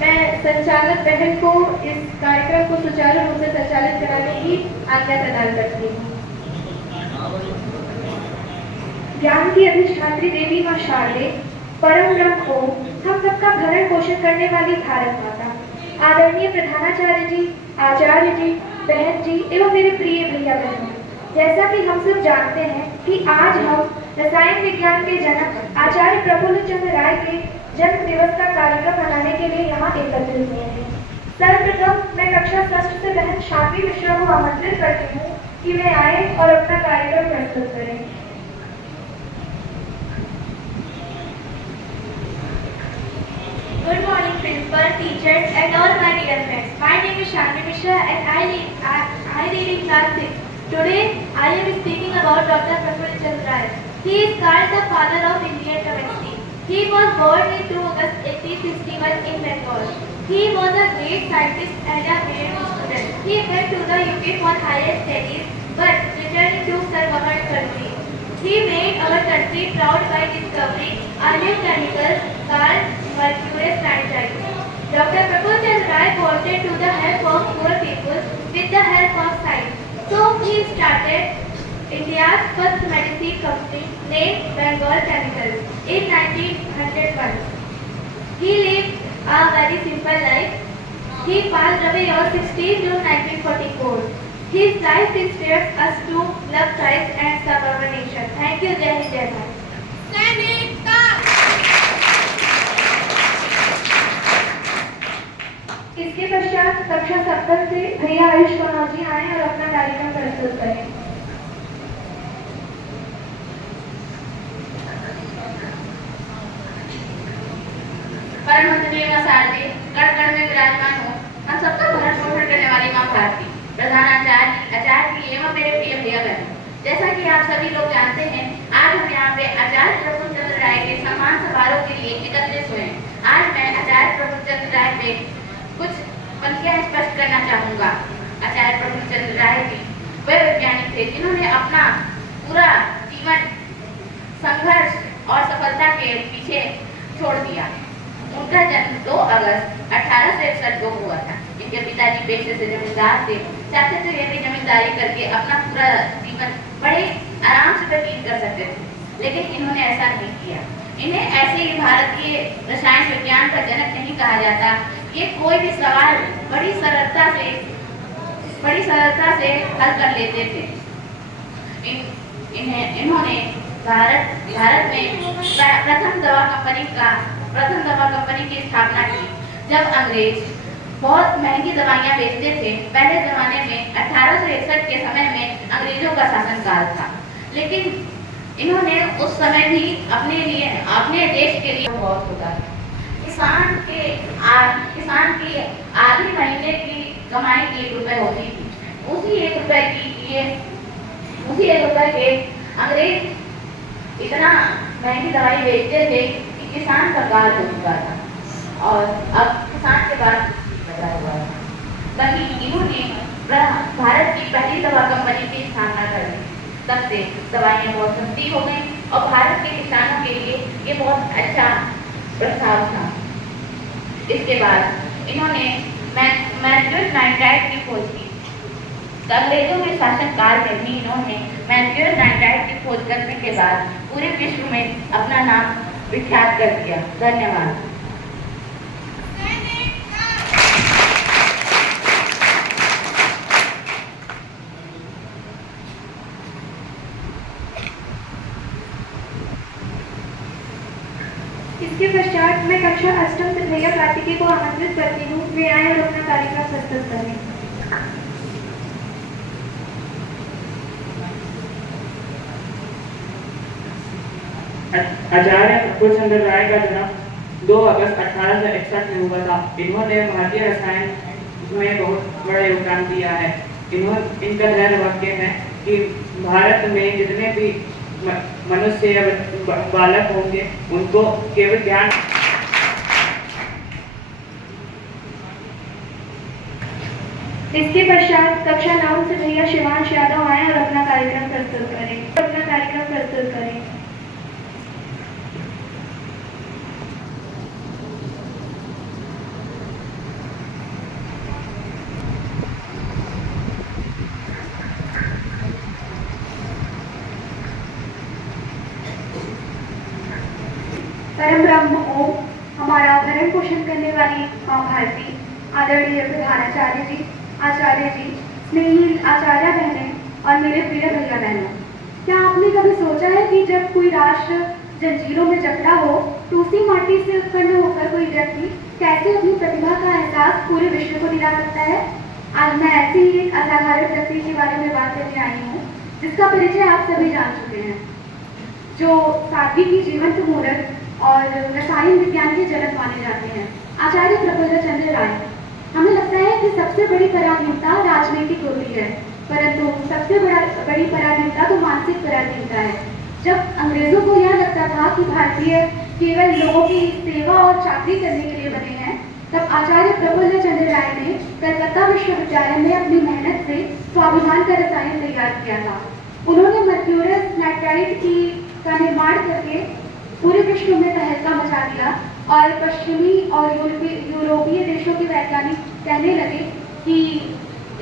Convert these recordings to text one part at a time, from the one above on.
मैं संचालक बहन को इस कार्यक्रम को सुचारू रूप से संचालित कराने की आज्ञा प्रदान करती हूँ। ज्ञान की अधिष्ठात्री देवी माँ शारदे, परम ब्रह्म ओम, हम सबका भरण पोषण करने वाली भारत माता, आदरणीय प्रधानाचार्य जी, आचार्य जी, बहन जी एवं मेरे प्रिय भैया बहनों, जैसा कि हम सब जानते हैं कि आज हम रसायन विज्ञान के जनक आचार्य प्रफुल्ल चंद्र राय के जन्म दिवस का कार्यक्रम मनाने के लिए यहाँ एकत्रित हुए हैं। सर्वप्रथम मैं कक्षा षष्ठ से बहन शांति मिश्रा को आमंत्रित करती हूँ कि वे आए और अपना कार्यक्रम प्रस्तुत करें। Good morning, principal, teachers, and all my dear friends. My name is Shanti Mishra, and I read in class 6. Today, I am speaking about Dr. Praful Chandra Ray. He is called the father of Indian chemistry. He was born in 2 August 1861 in Bengal. He was a great scientist and a brilliant student. He went to the UK for higher studies, but returned to serve our country. He made our country proud by discovering a new chemical called mercurius nitride. Dr. Praful Chandra Ray wanted to the help of poor people with the help of science. So he started India's first medicine company named Bengal Chemicals in 1901. He lived a very simple life. He passed away on 16 June 1944. His life inspires us to love science and serve our nation. Thank you, Jai Hind, Jai Bharat. इसके पश्चात कक्षा सप्तम से भैया Ayush Knorr जी आए और अपना कार्यक्रम प्रस्तुत करें। परम वंदनीय मां शारदे, कण कण में विराजमान हो, हम सबका भरण पोषण करने वाली मां भारती, प्रधानाचार्य, आचार्य एवं मेरे प्रिय भैया बहनों, जैसा कि आप सभी लोग जानते हैं, आज हम यहाँ पे आचार्य प्रफुल्ल चंद्र राय के सम्मान समारोह के लिए एकत्रित हुए हैं। आज मैं आचार्य प्रफुल्ल चंद्र राय पे कुछ पंक्तियां स्पष्ट करना चाहूंगा। आचार्य प्रफुल्ल चंद्र राय जी वे वैज्ञानिक थे जिन्होंने अपना पूरा जीवन संघर्ष और सफलता के पीछे छोड़ दिया। उनका जन्म 2 अगस्त 1861 को हुआ था। इनके पिताजी पेशे से जमींदार थे, चाहते थे ये भी जमींदारी करके अपना पूरा जीवन बड़े आराम से व्यतीत कर सकते थे, लेकिन इन्होंने ऐसा नहीं किया। इन्हें ऐसे ही भारत के रसायन विज्ञान का जनक नहीं कहा जाता। ये कोई भी सवाल बड़ी सरलता से हल कर लेते थे। इन्होंने भारत में प्रथम दवा कंपनी की स्थापना की। जब अंग्रेज बहुत महंगी दवाइयाँ बेचते थे, पहले जमाने में 1861 के समय में अंग्रेजों का शासनकाल था, लेकिन इन्होंने उस समय भी अपने देश के लिए बहुत होता था। किसान की आधे महीने की कमाई 1 रुपए होती थी। उसी 1 रुपए के अंग्रेज इतना महंगी दवाई बेचते थे कि किसान का काल हो चुका था और अब किसान के बाद बचा हुआ था। तभी इन्होंने भारत की पहली दवा कंपनी की स्थापना कर दी। तब से दवाइयाँ बहुत सस्ती हो गई और भारत के किसानों के लिए ये बहुत अच्छा प्रस्ताव था। इसके बाद इन्होंने mercurius nitride की खोज की। अंग्रेजों के शासनकाल में भी इन्होंने mercurius nitride की खोज करने के बाद पूरे विश्व में अपना नाम विख्यात कर दिया। धन्यवाद। इसके पश्चात मैं कक्षा अष्टम से भैया कार्तिकी को आमंत्रित करती हूँ, वे आए और अपना कार्यक्रम प्रस्तुत करें। आचार्य प्रफुल्ल चंद्र राय का जन्म 2 अगस्त 1861 में हुआ था। इन्होंने भारतीय रसायन में बहुत बड़ा योगदान दिया है। इनका ध्यान वाक्य है कि भारत में जितने भी मनुष्य या बालक होंगे उनको केवल ज्ञान। इसके पश्चात कक्षा 9 से भैया शिवांश यादव आए और अपना कार्यक्रम प्रस्तुत करें। परम ब्रह्म ओम, हमारा भरण पोषण करने वाली माँ भारती, आदरणीय प्रधानाचार्य जी, आचार्य जी, स्नेही आचार्य बहनें और मेरे प्रिय भैया बहनों, क्या आपने कभी सोचा है कि जब कोई राष्ट्र जंजीरों में जकड़ा हो तो उसी माटी से उत्पन्न होकर कोई व्यक्ति कैसे अपनी प्रतिभा का एहसास पूरे विश्व को दिला सकता है? आज मैं ऐसे ही एक असाधारण व्यक्ति के बारे में बात करने आई हूँ, जिसका परिचय आप सभी जान चुके हैं, जो साध्वी की जीवंत मूर्त और रसायन विज्ञान के जनक माने जाते हैं, आचार्य प्रफुल्ल चंद्र राय। हमें लगता है कि सबसे बड़ी पराधीनता राजनीतिक होती है, परंतु सबसे बड़ी पराधीनता तो मानसिक पराधीनता है। जब अंग्रेजों को यह लगता था कि भारतीय केवल लोगों की सेवा और चाकरी करने के लिए बने हैं, तब आचार्य प्रफुल्ल चंद्र राय ने कलकत्ता विश्वविद्यालय में अपनी मेहनत से स्वाभिमान का रसायन तैयार किया था। उन्होंने मर्क्यूरस नाइट्राइड का निर्माण करके पूरे विश्व में तहलका मचा दिया और पश्चिमी और यूरोपीय देशों के वैज्ञानिक कहने लगे कि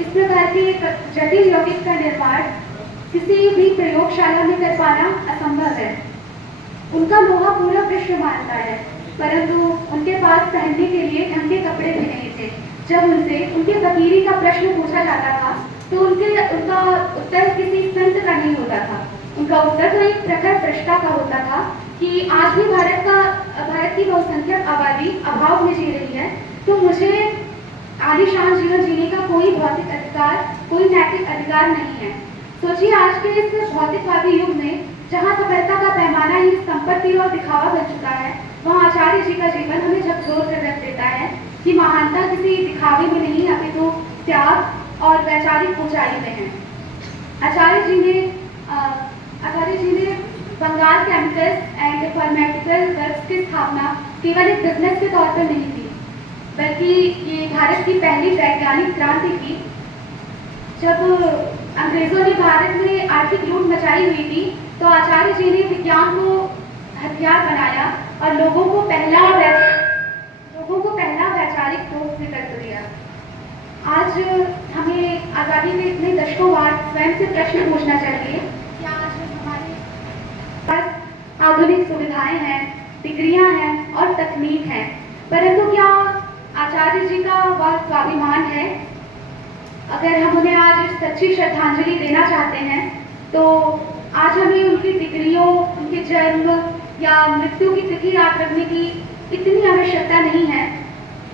इस प्रकार के जटिल यौगिक का निर्माण किसी भी प्रयोगशाला में कर पाना असंभव है। उनका लोहा पूरा विश्व मानता है, परंतु उनके पास पहनने के लिए ढंग के कपड़े भी नहीं थे। जब उनसे उनके फकीरी का प्रश्न पूछा जाता था तो उनका उत्तर किसी संत का नहीं होता था। उनका उत्तर तो एक प्रखर भ्रष्टा का होता था कि आज भी भारत की बहुसंख्यक आबादी अभाव में जी रही है, तो मुझे आलीशान जीवन जीने का कोई भौतिक अधिकार, कोई नैतिक अधिकार नहीं है। सोचिए, आज के इस भौतिकवादी युग में जहाँ सफलता का पैमाना ही संपत्ति और दिखावा बन चुका है, वहाँ आचार्य जी का जीवन हमें झकझोर कर रख देता है कि महानता किसी दिखावे में नहीं, अपितु त्याग और वैचारिक ऊंचाई में है। आचार्य जी ने Bengal Chemicals and Pharmaceutical Works की स्थापना केवल एक बिजनेस के तौर पर नहीं की, बल्कि ये भारत की पहली वैज्ञानिक क्रांति थी। जब अंग्रेजों ने भारत में आर्थिक लूट मचाई हुई थी, तो आचार्य जी ने विज्ञान को हथियार बनाया और लोगों को पहला वैचारिक दोष विकल्प दिया। आज हमें आज़ादी में इतने दशकों बाद स्वयं से प्रश्न पूछना चाहिए कि आज हमारे पास आधुनिक सुविधाएं हैं, डिग्रियां हैं और तकनीक है, परंतु क्या आचार्य जी का वह स्वाभिमान है? अगर हम उन्हें आज सच्ची श्रद्धांजलि देना चाहते हैं तो आज हमें उनकी डिग्रियों, उनके जन्म या मृत्यु की तिथि याद रखने की इतनी आवश्यकता नहीं है।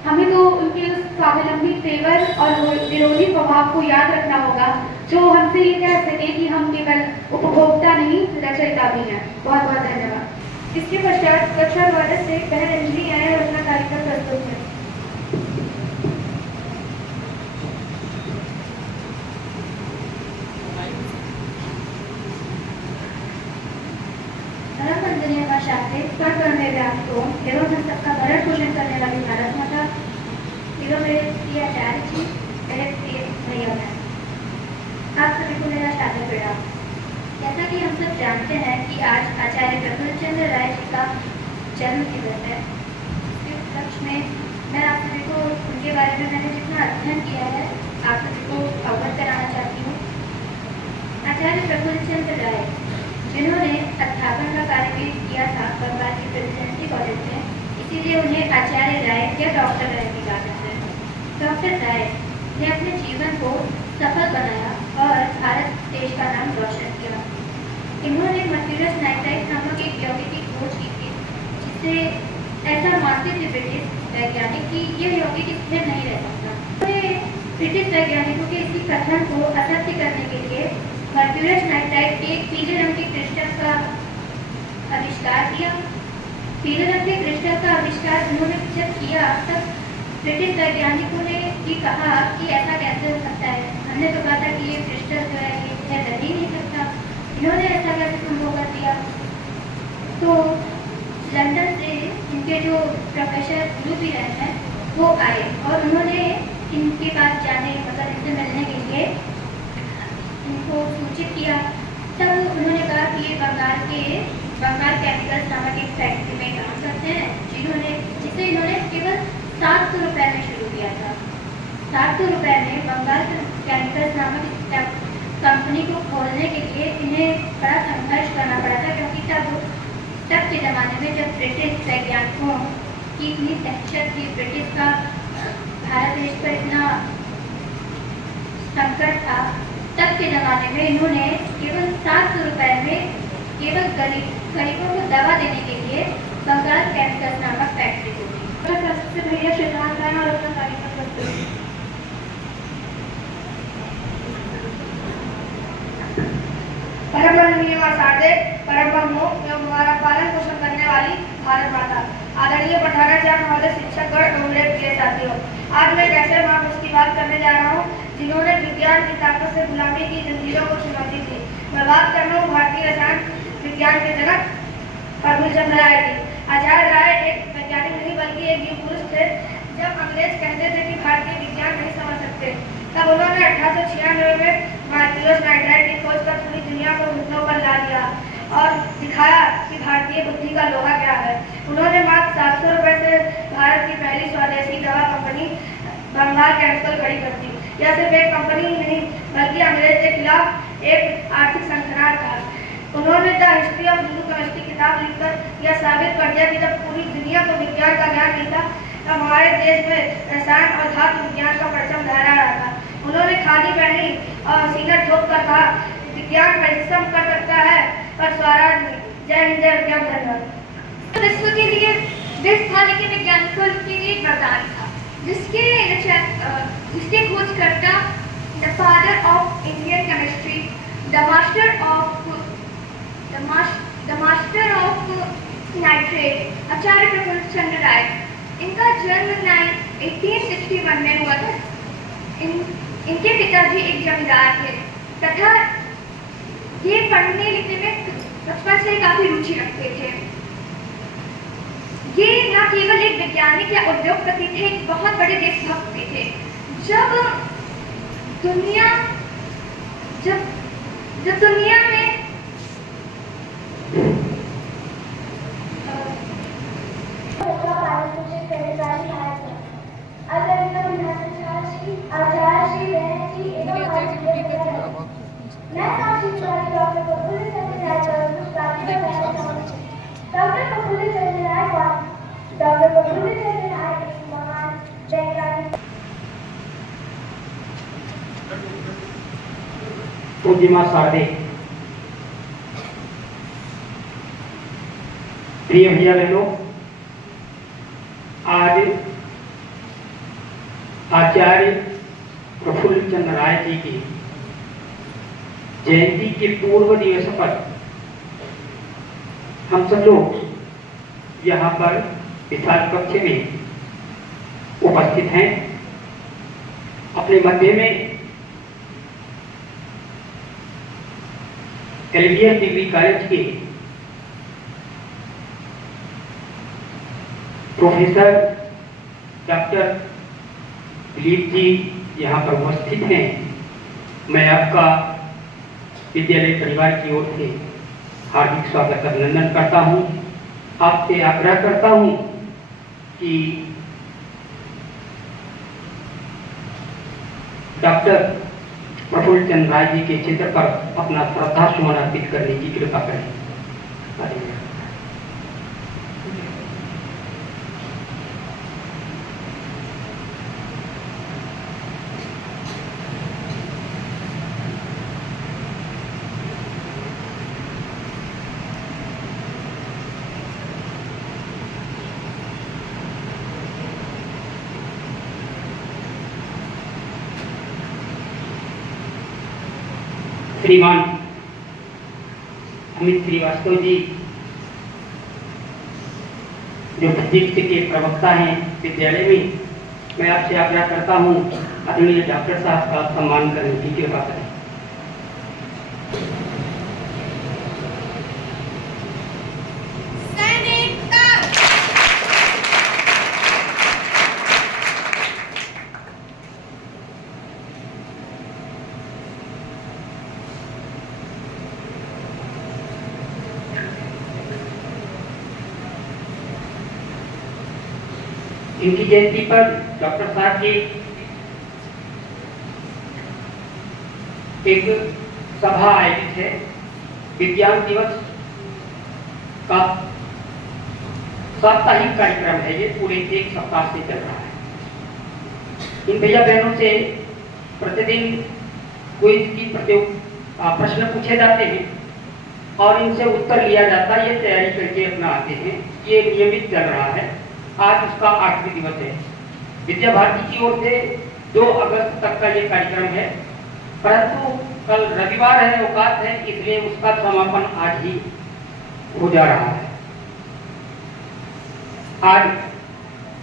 हमें तो उनके उस स्वावलंबी तेवर और विरोधी स्वभाव को याद रखना होगा, जो हमसे ये कह सके कि हम केवल उपभोक्ता नहीं, रचयिता भी हैं। बहुत बहुत धन्यवाद। इसके पश्चात कक्षा द्वादश से बहन अंजलि आए और अपना कार्यक्रम प्रस्तुत है। एवं हम सबका भरण पोषण करने वाली भारत माता एवं मेरे प्रिय आचार्य जी, मेरे प्रिय भैया बहन, आप सभी को मेरा सादर प्रणाम। जैसा कि हम सब जानते हैं कि आज आचार्य प्रफुल्ल चंद्र राय जी का जन्म दिवस है। इस उपलक्ष्य में मैं आप सभी को उनके बारे में मैंने जितना अध्ययन किया है आप सभी को अवगत कराना चाहती हूँ। आचार्य प्रफुल्ल चंद्र राय, जिन्होंने अध्यापन का कार्य भी किया था बंगाल की प्रेसिडेंसी कॉलेज में, इसीलिए उन्हें आचार्य राय या डॉक्टर राय भी कहा जाता है। डॉक्टर राय ने अपने जीवन को सफल बनाया और भारत देश का नाम रोशन किया। इन्होंने मर्क्यूरस नाइट्राइड नामक एक यौगिक की खोज की थी, जिससे ऐसा मानते थे ब्रिटिश वैज्ञानिक कि यह यौगिक स्थिर नहीं रह सकता। ब्रिटिश वैज्ञानिकों के इसी कथन को असत्य करने के लिए मर्क्यूरस नाइट्राइड के एक पीले रंग के क्रिस्टल का आविष्कार किया। पीले रंग के क्रिस्टल का आविष्कार उन्होंने जब किया, तब ब्रिटिश वैज्ञानिकों ने ये कहा कि ऐसा कैसे हो सकता है, हमने तो कहा था कि ये क्रिस्टल जो है ये रह ही नहीं सकता, इन्होंने ऐसा कैसे संभव कर दिया। तो लंदन से इनके जो प्रोफेसर ब्लूबी हैं वो आए और उन्होंने इनके पास जाने, मतलब इनसे मिलने के लिए उनको सूचित किया। तब उन्होंने कहा कि ये बंगाल केमिकल्स नामक एक फैक्ट्री में काम करते हैं, जिसे इन्होंने केवल 700 रुपये में शुरू किया था। 700 रुपये में बंगाल केमिकल्स नामक कंपनी को खोलने के लिए इन्हें बड़ा संघर्ष करना पड़ा था, क्योंकि तब तब के ज़माने में जब ब्रिटिश वैज्ञानिकों की इतनी दहशत थी, ब्रिटिश का भारत देश पर इतना संकट था, तब के ज़माने में इन्होंने केवल 700 रुपए में केवल गरीबों को दवा देने के लिए बंगाल केमिकल्स नामक फैक्ट्री खोली। सबसे भैया सिद्धांत है और अपना कार्यक्रम करते हैं। परम वंदनीय मां शारदे, परम ब्रह्मो एवं हमारा पालन पोषण करने वाली भारत माता, आदरणीय प्रधानाचार्य महोदय, शिक्षकगण एवं मेरे प्रिय साथियों, आज मैं एक ऐसे महापुरुष की बात करने जा रहा हूँ जिन्होंने विज्ञान की ताकत से गुलामी की जंजीरों को चुनौती दी। मैं बात कर रहा हूँ भारतीय रसायन विज्ञान के जनक प्रफुल्ल चंद्र राय की। आचार्य राय एक वैज्ञानिक नहीं बल्कि एक युग पुरुष थे। जब अंग्रेज कहते थे कि भारतीय विज्ञान नहीं समझ सकते, तब उन्होंने 1896 में मार्टियस नाइट्राइट की खोज कर पूरी दुनिया को घुटनों पर ला दिया और दिखाया कि भारतीय बुद्धि का लोहा क्या है। उन्होंने मात्र 700 रुपए से भारत की पहली स्वदेशी दवा कंपनी बंगाल केमिकल खड़ी कर दी। यह सिर्फ एक कंपनी ही नहीं बल्कि अंग्रेज के खिलाफ एक आर्थिक संघर्ष था। उन्होंने the history of Hindu chemistry किताब लिखकर यह साबित कर दिया कि जब पूरी दुनिया को विज्ञान का ज्ञान नहीं था, तब हमारे देश में रसायन और धातु विज्ञान का परचम लहरा रहा था। उन्होंने खादी पहनी और सीना ठोक कर कहा, विज्ञान परिश्रम कर सकता है पर स्वराज नहीं। जय हिंद, जय विज्ञान, धन्यवाद। विश्व के लिए देश था, लेकिन वैज्ञानिकों के लिए एक वरदान था, जिसके खोजकर्ता the father of Indian chemistry, the master of nitrate, Acharya Prafulla Chandra Ray. इनका जन्म 1861 में हुआ था। इनके पिताजी एक जमींदार थे तथा ये पढ़ने लिखने में बचपन से काफी रुचि रखते थे। ये न केवल एक वैज्ञानिक या उद्योगपति थे, एक बहुत बड़े देशभक्त भी थे। जब दुनिया में पूज्य मां शारदे, प्रिय भैया बहनों, आज आचार्य प्रफुल्ल चंद्र राय जी की जयंती के पूर्व दिवस पर हम सब लोग यहाँ पर विशाल कक्ष में उपस्थित हैं। अपने मध्य में एलबीएस डिग्री कॉलेज के प्रोफेसर डॉक्टर दिलीप जी यहाँ पर उपस्थित हैं। मैं आपका विद्यालय परिवार की ओर से हार्दिक स्वागत अभिनंदन करता हूँ। आपसे आग्रह करता हूँ कि डॉक्टर प्रफुल्ल चंद्र राय जी के चित्र पर अपना श्रद्धा सुमन अर्पित करने की कृपा करें। श्रीमान अमित श्रीवास्तव जी, जो फिजिक्स के प्रवक्ता हैं विद्यालय में, मैं आपसे आग्रह करता हूँ आदरणीय डॉक्टर साहब का सम्मान करने की कृपा करें। इनकी जयंती पर डॉक्टर साहब जी एक सभा आयोजित है। विज्ञान दिवस का साप्ताहिक कार्यक्रम है, ये पूरे एक सप्ताह से चल रहा है। इन भैया बहनों से प्रतिदिन क्विज की प्रश्न पूछे जाते हैं और इनसे उत्तर लिया जाता है, ये तैयारी करके अपना आते हैं। ये नियमित चल रहा है, आज उसका आखिरी दिवस है। विद्या भारती की ओर से 2 अगस्त तक का ये कार्यक्रम है, परंतु कल रविवार है, औकात है, इसलिए उसका समापन आज ही हो जा रहा है। आज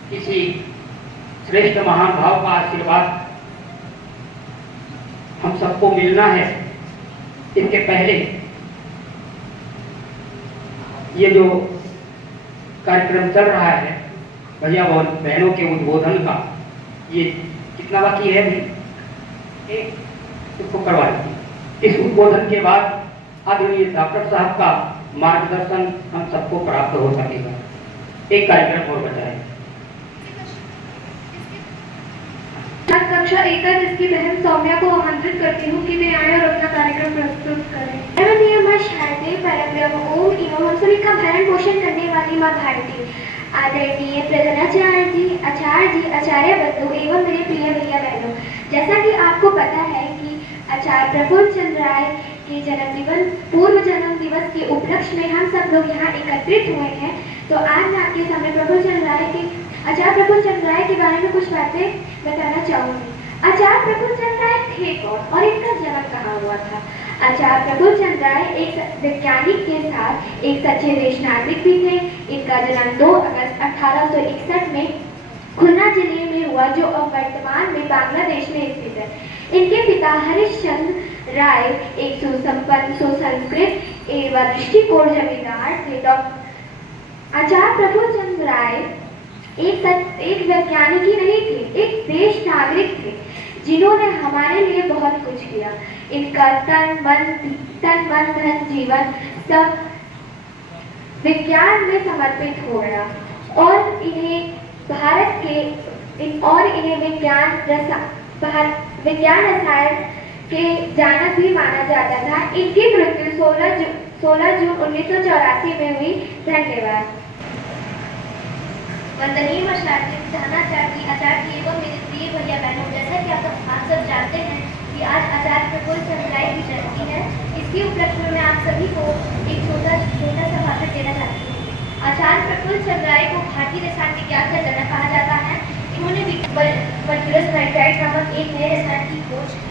किसी श्रेष्ठ महान भाव का आशीर्वाद हम सबको मिलना है। इसके पहले ये जो कार्यक्रम चल रहा है भैया और बहनों के उद्बोधन का, ये कितना बाकी है अभी, इसको करवा लीजिए। इस उद्बोधन के बाद आदरणीय डॉक्टर साहब का मार्गदर्शन हम सबको प्राप्त हो सकेगा। एक कार्यक्रम और बचा है। कक्षा 1 जिसकी बहन सौम्या को आमंत्रित करती हूँ कि वे आए और अपना कार्यक्रम प्रस्तुत करें। शारदे परब्रह्म ओम इनो, हम सभी का भरण पोषण करने वाली माँ भारती, आदरणीय प्रधानाचार्य जी, आचार्य जी, आचार्य बंधु एवं मेरे प्रिय भैया बहनों, जैसा कि आपको पता है कि आचार्य प्रफुल्ल चंद्र राय के पूर्व जन्म दिवस के उपलक्ष्य में हम सब लोग यहाँ एकत्रित हुए हैं। तो आज मैं आपके सामने आचार्य प्रफुल्ल चंद्र राय के बारे में कुछ बातें बताना चाहूंगी। आचार्य प्रफुल्ल चंद्र राय थे कौन और इनका जन्म कहाँ हुआ था? आचार्य प्रफुल्ल चंद्र राय एक वैज्ञानिक के साथ एक सच्चे देश नागरिक भी थे। इनका जन्म 2 अगस्त 1861 में खुलना जिले में हुआ, जो अब वर्तमान में बांग्लादेश में स्थित है। इनके पिता हरिश्चंद्र राय एक सुसंपन्न, सुसंस्कृत एवं दृष्टिकोण जमींदार थे। आचार्य प्रफुल्ल चंद्र राय एक वैज्ञानिक ही नहीं थे, एक देश नागरिक थे जिन्होंने हमारे लिए बहुत कुछ किया। इनका तन मन धन जीवन सब विज्ञान में समर्पित हो गया और इन्हें विज्ञान रसायन के जनक भी माना जाता था। इनकी मृत्यु 16 जून 1984 में हुई। धन्यवाद। वंदनीय शारदीय प्रधानाचार्य जी, आचार्य जी एवं मेरे प्रिय भैया बहनों, जैसा कि आप सब जानते हैं कि आज आचार्य प्रफुल्ल चंद्र राय की जयंती है। इसके उपलक्ष्य में मैं आप सभी को एक छोटा सा भाषण देना चाहती हूँ। आचार्य प्रफुल्ल चंद्र राय को भारतीय रसायन विज्ञान का जनक कहा जाता है। इन्होंने मर्क्यूरस नाइट्राइड नामक एक नए रसायन की खोज की।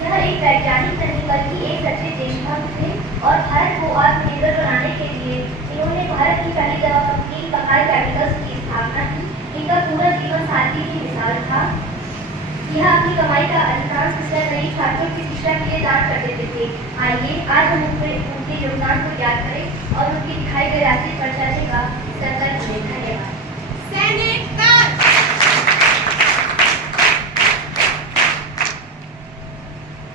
यह एक वैज्ञानिक नहीं बल्कि एक सच्चे देशभक्त थे और भारत को आत्मनिर्भर बनाने के लिए इन्होंने भारत की पहली दवा कंपनी बहार केमिकल्स की स्थापना की। इनका पूरा जीवन सादगी की मिसाल था। यह अपनी कमाई का अधिकांश हिस्सा गरीब छात्रों की शिक्षा के लिए दान कर देते थे। आइए आज हम उनके योगदान को याद करें और उनकी दिखाई गई राशि पर चर्चा का संकल्प लें। धन्यवाद।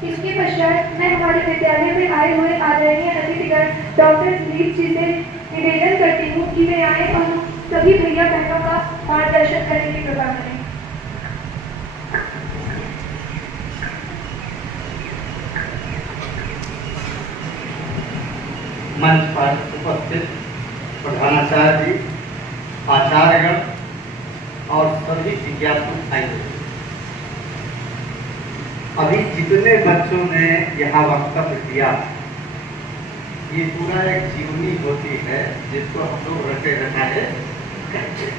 इसके पश्चात मैं हमारे विद्यालय में आए हुए आदरणीय अतिथिगण डॉक्टर दिलीप जी से निवेदन करती हूँ कि वे आए और सभी भैया बहनों का मार्गदर्शन करने की कृपा करें। मंच पर उपस्थित प्रधानाचार्य जी, आचार्यगण और सभी जिज्ञासु आइए। अभी जितने बच्चों ने यहाँ वक्तव्य दिया, ये पूरा एक जीवनी होती है जिसको हम लोग रटे रटाए कहते हैं।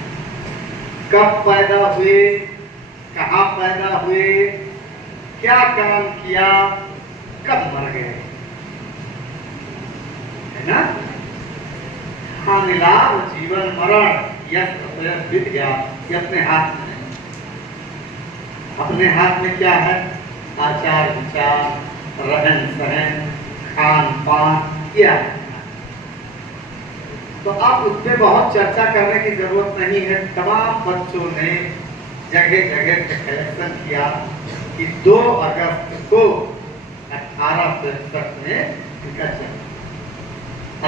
कब पैदा हुए, कहाँ पैदा हुए, क्या काम किया, कब मर गए, है ना? हाँ, निलाम जीवन मरण यह बीत गया, ये अपने हाथ में है। अपने हाथ में क्या है? आचार विचार, रहन सहन, खान पान, क्या है। तो आप उस पर बहुत चर्चा करने की जरूरत नहीं है। तमाम बच्चों ने जगह जगह से कलेक्शन किया कि 2 अगस्त को 1863 में इनका जन्म।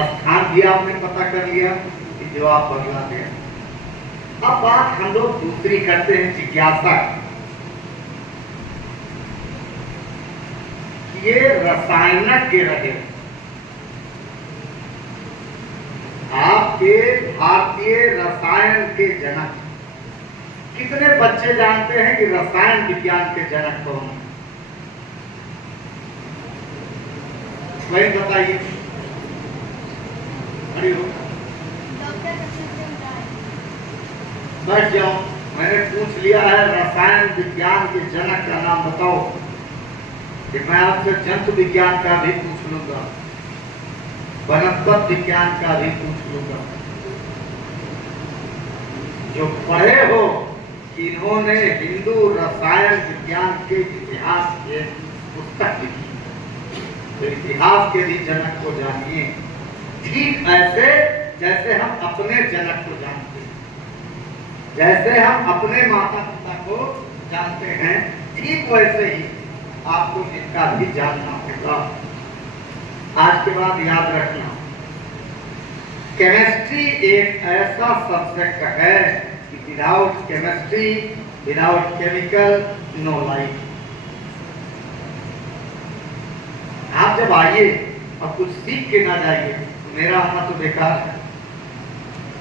स्थान भी आपने पता कर लिया कि जवाब बांग्लादेश। अब बात हम लोग दूसरी करते हैं, जिज्ञासा। ये रसायनज्ञ रहे। आप के भारतीय रसायन के जनक। कितने बच्चे जानते हैं कि रसायन विज्ञान के जनक कौन हैं? वही बताइए। खड़ी हो, बैठ जाओ। मैंने पूछ लिया है रसायन विज्ञान के जनक का नाम बताओ, कि मैं आपसे जंतु विज्ञान का भी पूछ लूंगा, वनस्पति विज्ञान का भी पूछ लूंगा। जो पढ़े हो कि इन्होंने हिंदू रसायन विज्ञान के इतिहास के पुस्तक लिखी, तो इतिहास के भी जनक को जानिए, ठीक ऐसे जैसे हम अपने जनक को जानते हैं, जैसे हम अपने माता पिता को जानते हैं, ठीक वैसे ही आपको इनका भी जानना होगा। आज के बाद याद रखना, केमिस्ट्री एक ऐसा सब्जेक्ट है कि without chemistry, without chemical, no life. आप जब आइए और कुछ सीख के ना जाइए, मेरा आना तो बेकार है।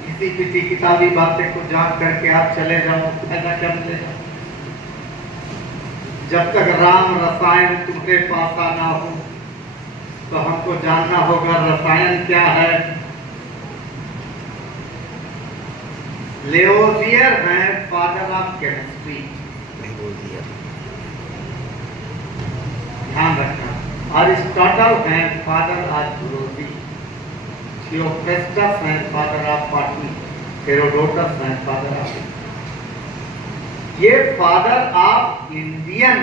किसी किसी किताबी बातें को जान करके आप चले जाओ, फायदा क्या मिलेगा? जब तक राम रसायन तुम्हारे पास आना हो, तो हमको जानना होगा रसायन क्या है। लेवोजियर है फादर ऑफ केमिस्ट्री, ध्यान रखना। अरिस्टोटल है फादर ऑफ जूलॉजी, थियोफ्रेस्टस है फादर ऑफ बॉटनी, हेरोडोटस है फादर ऑफ, ये फादर ऑफ इंडियन,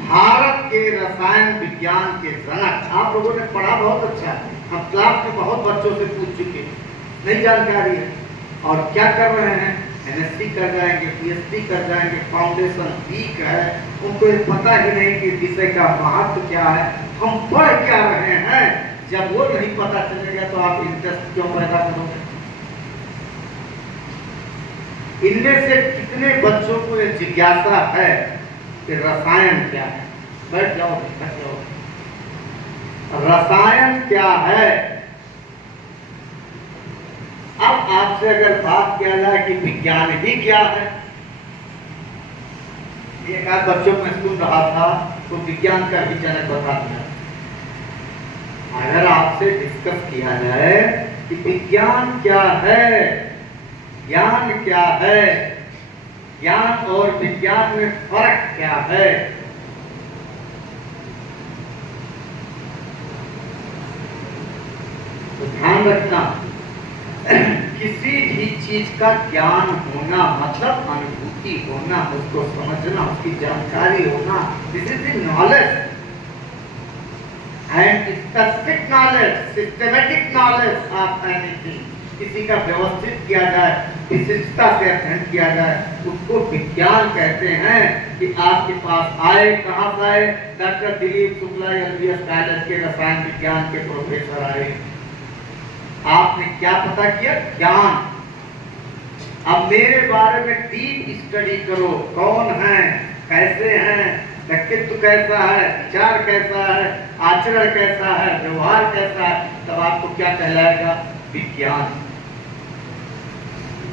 भारत के रसायन विज्ञान के जनक। आप लोगों ने पढ़ा बहुत अच्छा है, हम क्लास में बहुत बच्चों से पूछ चुके, नहीं जानकारी है और क्या कर रहे हैं, एमएससी कर जाएंगे, पीएचडी कर जाएंगे, फाउंडेशन वीक है, उनको ये पता ही नहीं कि विषय का महत्व क्या है, हम पढ़ क्या रहे हैं। जब वो नहीं पता चलेगा तो आप इंटरेस्ट क्यों पैदा करोगे? इनमें से कितने बच्चों को ये जिज्ञासा है कि रसायन क्या है? बैठ जाओ, बैठ जाओ। रसायन क्या है? अब आपसे अगर बात किया जाए कि विज्ञान ही क्या है, एक आध बच्चों में सुन रहा था तो विज्ञान का भी जनक बता दिया। अगर आपसे डिस्कस किया जाए कि विज्ञान क्या है, ज्ञान क्या है, ज्ञान और विज्ञान में फर्क क्या है, तो ध्यान रखना, किसी भी चीज का ज्ञान होना मतलब अनुभूति होना, उसको समझना, उसकी जानकारी होना। This is the knowledge and specific knowledge, systematic knowledge of anything. किसी का व्यवस्थित किया जाए, विशिष्टता से अध्ययन किया जाए, उसको विज्ञान कहते हैं। कि आपके पास आए, कहाँ से आए? Doctor Dilip Shukla LBS college के रसायन विज्ञान के प्रोफेसर आए। आपने क्या पता किया? ज्ञान। अब मेरे बारे में डीप स्टडी करो, कौन है, कैसे हैं, व्यक्तित्व कैसा है, विचार कैसा है, आचरण कैसा है, व्यवहार कैसा है, तब आपको क्या कहलाएगा? विज्ञान।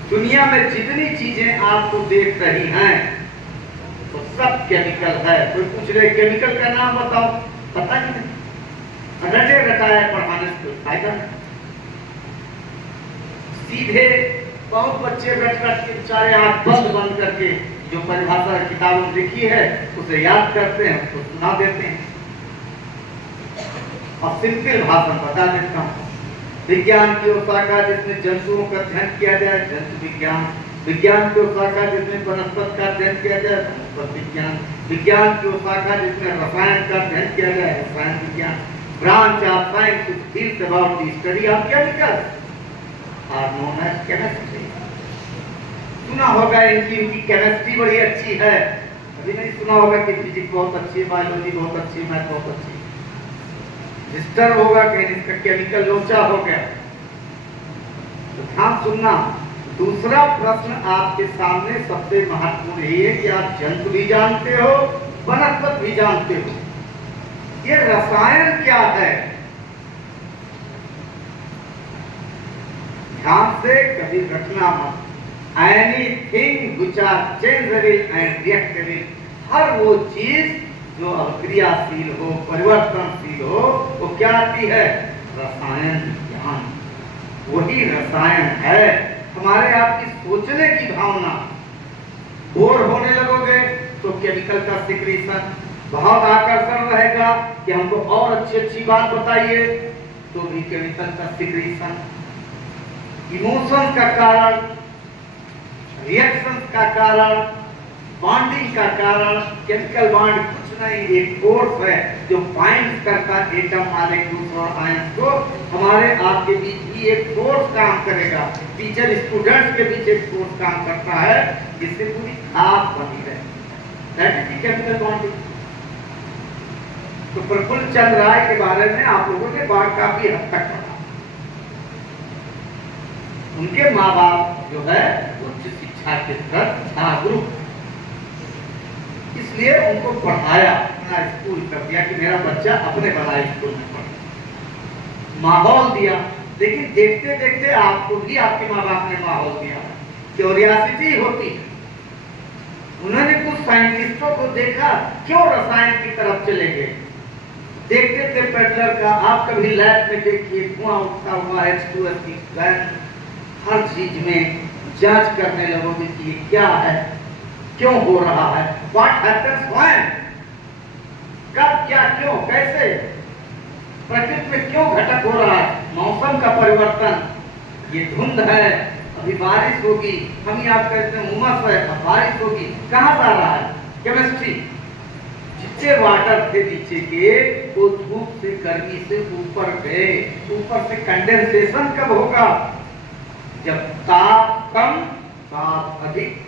दुनिया में जितनी चीजें आपको देख रही हैं तो सब केमिकल है। कोई पूछ रहे केमिकल का नाम बताओ, पता नहीं, रटे रटाया पढ़ाने से फायदा नहीं। सीधे बहुत बच्चे बैठ के बेचारे आंख बंद करके जो परिभाषा किताबों में लिखी है उसे याद करते हैं, उसको सुना देते हैं और सिंपल भाषा बता देता हूँ। विज्ञान की वो शाखा जिसमें जंतुओं का अध्ययन किया जाए, जंतु विज्ञान। विज्ञान की वो शाखा जिसमें वनस्पति का अध्ययन किया जाए, वनस्पति विज्ञान। विज्ञान की वो शाखा जिसमें रसायन का अध्ययन किया जाए, रसायन विज्ञान। Branch of science which deals about the study of chemicals are known as chemistry। सुना होगा इनकी केमिस्ट्री बड़ी अच्छी है, अभी नहीं सुना होगा कि फिजिक्स बहुत अच्छी है, बायोलॉजी बहुत अच्छी है, मैथ बहुत अच्छी है। डिस्टर्ब होगा कहीं इसका केमिकल लोचा हो गया, तो ध्यान सुनना। दूसरा प्रश्न आपके सामने सबसे महत्वपूर्ण यही है कि आप जंतु भी जानते हो, वनस्पति भी जानते हो, ये रसायन क्या है? ध्यान से कभी रखना मत। Anything which are changeable and reactable, हर वो चीज जो क्रियाशील हो, परिवर्तनशील हो, वो क्या आती है? रसायन विज्ञान। वही रसायन है हमारे आपकी सोचने की भावना। बोर होने लगोगे तो केमिकल का सिक्रीशन, बहुत आकर्षण रहेगा कि हमको और अच्छी अच्छी बात बताइए, तो भी केमिकल का सिक्रीशन। इमोशन का कारण, रिएक्शन का कारण, बॉन्डिंग का कारण, केमिकल बॉन्ड कुछ नहीं, एक फोर्स है जो बाइंड करता एटम मॉलिक्यूल्स और आयंस को। हमारे आपके बीच भी एक फोर्स काम करेगा, टीचर स्टूडेंट्स के बीच एक फोर्स काम करता है जिससे पूरी खास बनी रहे। That is chemical bonding. तो प्रफुल्ल चंद्र राय के बारे में आप लोगों ने काफी हद तक पढ़ा। उनके माँ बाप जो है उच्च शिक्षा के तरफ जागरूक, इसलिए उनको पढ़ाया, अपना स्कूल कर दिया कि मेरा बच्चा अपने बनाए स्कूल में पढ़े, माहौल दिया। लेकिन देखते देखते आपको भी आपके माँ बाप ने माहौल दिया, क्यूरियोसिटी होती है। उन्होंने कुछ साइंटिस्टों को देखा, क्यों रसायन की तरफ चले गए। देखते थे पेडलर का, आप कभी लैब में देखिए धुआं उठता हुआ H2S की गैस, हर चीज में जांच करने लगोगे कि ये क्या है, क्यों हो रहा है, व्हाट हैपेंस व्हेन, कब क्या क्यों कैसे, प्रकृति में क्यों घटक हो रहा है, मौसम का परिवर्तन, ये धुंध है अभी बारिश होगी, हम ही आप कहते हैं उमस है अब बारिश होगी, कहाँ से आ रहा है? केमिस्ट्री। जितने वाटर थे नीचे के वो धूप से गर्मी से ऊपर गए, ऊपर से कंडेंसेशन कब होगा? जब ताप कम ताप अधिक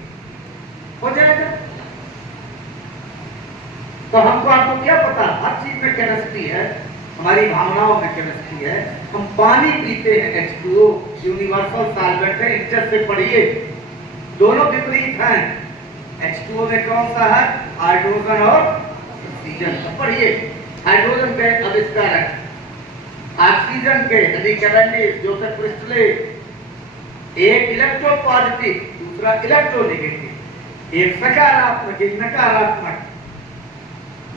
हो जाएगा। तो हमको आपको क्या पता, हर चीज में केमिस्ट्री है, हमारी भावनाओं में केमिस्ट्री है। हम पानी पीते हैं H2O, यूनिवर्सल सॉल्वेंट है, इंटर से पढ़िए, दोनों विपरीत हैं। H2O में कौन सा है? हाइड्रोजन और ऑक्सीजन। पढ़िए, हाइड्रोजन के आविष्कारक, ऑक्सीजन के यदि कैवेंडिश, जोसेफ प्रिस्टले, एक इलेक्ट्रो पॉजिटिव दूसरा इलेक्ट्रो नेगेटिव, एक सकारात्मक एक नकारात्मक,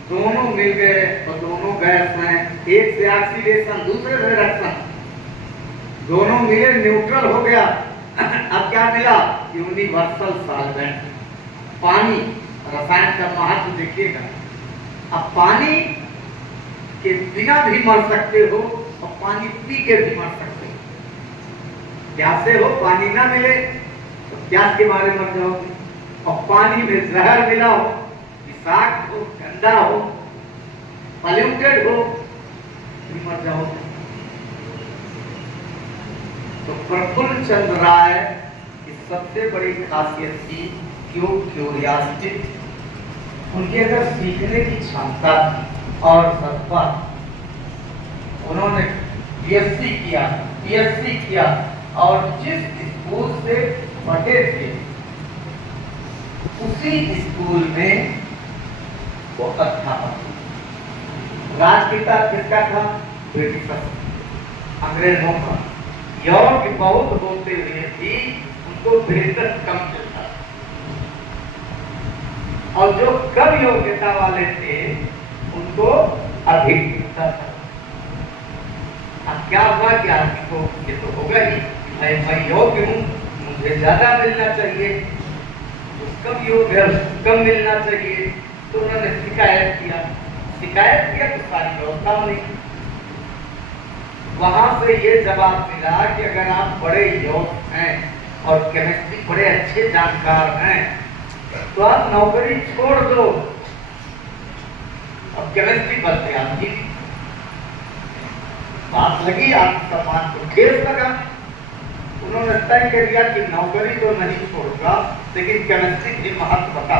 दोनों मिल गए और दोनों गैस हैं, एक से ऑक्सीडेशन दूसरे से रिडक्शन, दोनों मिले न्यूट्रल हो गया। अब क्या मिला? यूनिवर्सल सॉल्वेंट, पानी। रसायन का महत्व देखिएगा, अब पानी के बिना भी मर सकते हो और पानी पी के भी मर सकते हो। प्यासे हो, पानी ना मिले तो प्यास के मारे मर जाओगे, और पानी में जहर मिला हो, विषाक्त हो, गंदा हो, पॉल्यूटेड हो, तो मर जाओगे। तो प्रफुल्ल चंद्र राय की सबसे बड़ी खासियत थी क्यूरियोसिटी। उनके अंदर सीखने की क्षमता थी और सत्ता। उन्होंने बीएससी किया, पीएचडी किया, और जिस स्कूल से पढ़े थे उसी स्कूल में वो अध्यापक। राजपिता किसका था? ब्रिटिशर, अंग्रेजों का। योग्य बहुत होते हुए भी उनको बेहतर कम मिलता, और जो कम योग्यता वाले थे उनको अधिक मिलता था। अब क्या हुआ कि आदमी को ये तो होगा ही, मैं योग्य हूँ, मुझे ज्यादा मिलना चाहिए, कम योग्य है कम मिलना चाहिए। तो उन्होंने शिकायत किया तो सारी व्यवस्था बनी। वहां से ये जवाब मिला कि अगर आप बड़े योग्य हैं और केमिस्ट्री बड़े अच्छे जानकार हैं तो आप नौकरी छोड़ दो। अब केमिस्ट्री बदले आपकी बात लगी, आपके सम्मान को ठेस लगा। उन्होंने तय कर दिया कि नौकरी तो नहीं छोड़ूंगा, लेकिन केमिस्ट्री की महत्व बता।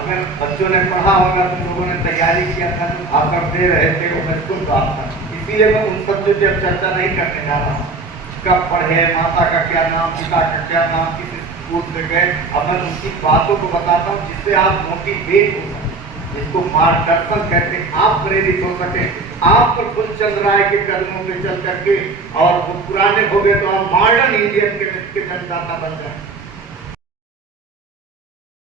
अगर बच्चों ने पढ़ा होगा, तुम लोगों ने तैयारी किया था, भाषण दे रहे थे, वो बिल्कुल बात था। इसीलिए मैं उन सब जो चर्चा नहीं करने जा रहा हूँ, कब पढ़े, माता का क्या नाम, पिता का क्या नाम, किस स्कूल से गए। अब मैं उनकी बातों को बताता हूँ जिससे आप मोटिवेट हो सकते। जिसको मार्गदर्शन कहते हैं, आप प्रेरित हो सके, आप प्रफुल्ल चंद्र राय के कदमों पे चल करके और वो पुराने हो गए तो आप मॉडर्न इंडियन के जनदाता बन जाए।